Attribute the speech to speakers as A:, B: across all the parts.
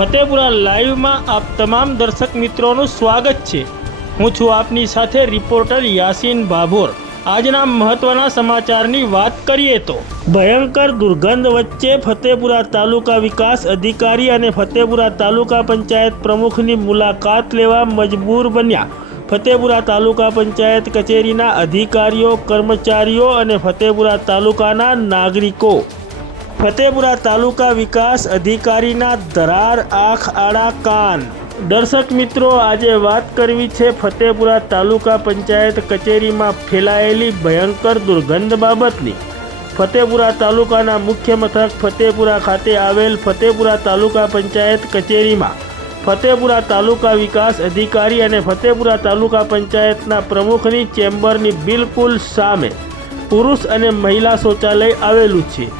A: ફતેપુરા લાઈવમાં આપ તમામ દર્શક મિત્રોનું સ્વાગત છે. હું છું આપની સાથે રિપોર્ટર યાસીન ભાભોર. આજના મહત્વના સમાચારની વાત કરીએ તો, ભયંકર દુર્ગંધ વચ્ચે ફતેપુરા તાલુકા વિકાસ અધિકારી અને ફતેપુરા તાલુકા પંચાયત પ્રમુખની મુલાકાત લેવા મજબૂર બન્યા. ફતેપુરા તાલુકા પંચાયત કચેરીના અધિકારીઓ, કર્મચારીઓ અને ફતેપુરા તાલુકાના નાગરિકો ફતેપુરા તાલુકા વિકાસ અધિકારીના ધરાર આંખ આડા કાન. દર્શક મિત્રો, આજે વાત કરવી છે ફતેપુરા તાલુકા પંચાયત કચેરીમાં ફેલાયેલી ભયંકર દુર્ગંધ બાબતની. ફતેપુરા તાલુકાના મુખ્ય મથક ફતેપુરા ખાતે આવેલ ફતેપુરા તાલુકા પંચાયત કચેરીમાં ફતેપુરા તાલુકા વિકાસ અધિકારી અને ફતેપુરા તાલુકા પંચાયતના પ્રમુખની ચેમ્બરની બિલકુલ સામે પુરુષ અને મહિલા શૌચાલય આવેલું છે.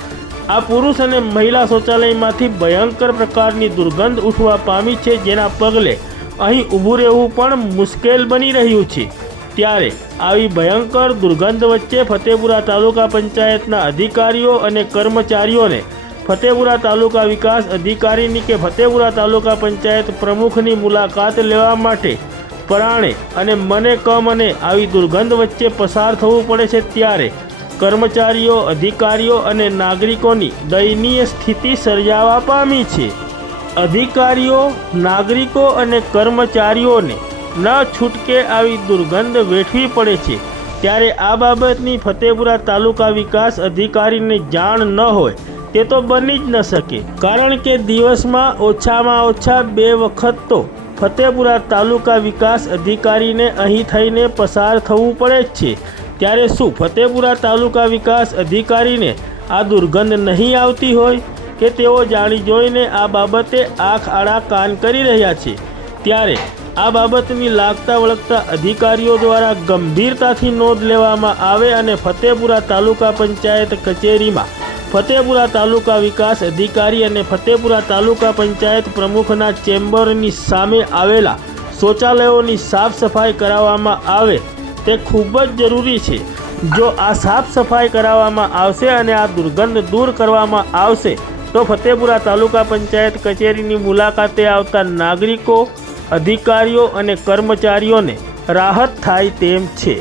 A: આ પુરુષ અને મહિલા શૌચાલયમાંથી ભયંકર પ્રકારની દુર્ગંધ ઉઠવા પામી છે જેના પગલે અહીં ઊભું રહેવું પણ મુશ્કેલ બની રહ્યું છે. ત્યારે આવી ભયંકર દુર્ગંધ વચ્ચે ફતેપુરા તાલુકા પંચાયતના અધિકારીઓ અને કર્મચારીઓને ફતેપુરા તાલુકા વિકાસ અધિકારીની કે ફતેપુરા તાલુકા પંચાયત પ્રમુખની મુલાકાત લેવા માટે પરાણે અને મને કમ અને આવી દુર્ગંધ વચ્ચે પસાર થવું પડે છે ત્યારે કર્મચારીઓ, અધિકારીઓ અને નાગરિકોની દયનીય સ્થિતિ સર્જાવા પામી છે. અધિકારીઓ, નાગરિકો અને કર્મચારીઓને ન છૂટકે આવી દુર્ગંધ વેઠવી પડે છે. ત્યારે આ બાબતની ફતેપુરા તાલુકા વિકાસ અધિકારીને જાણ ન હોય તે તો બની જ ન શકે. કારણ કે દિવસમાં ઓછામાં ઓછા બે વખત તો ફતેપુરા તાલુકા વિકાસ અધિકારીને અહીં થઈને પસાર થવું પડે જ છે. ત્યારે શું ફતેપુરા તાલુકા વિકાસ અધિકારીને આ દુર્ગંધ નહીં આવતી હોય કે તેઓ જાણી જોઈને આ બાબતે આંખ આડા કાન કરી રહ્યા છે? ત્યારે આ બાબતની લાગતા વળગતા અધિકારીઓ દ્વારા ગંભીરતાથી નોંધ લેવામાં આવે અને ફતેપુરા તાલુકા પંચાયત કચેરીમાં ફતેપુરા તાલુકા વિકાસ અધિકારી અને ફતેપુરા તાલુકા પંચાયત પ્રમુખના ચેમ્બરની સામે આવેલા શૌચાલયોની સાફ સફાઈ કરાવવામાં આવે તે ખૂબ જ જરૂરી છે. જો આ સાફ સફાઈ કરાવવામાં આવશે અને આ દુર્ગંધ દૂર કરવામાં આવશે, તો ફતેપુરા તાલુકા પંચાયત કચેરીની મુલાકાતે આવતા નાગરિકો, અધિકારીઓ અને કર્મચારીઓને રાહત થાય તેમ છે.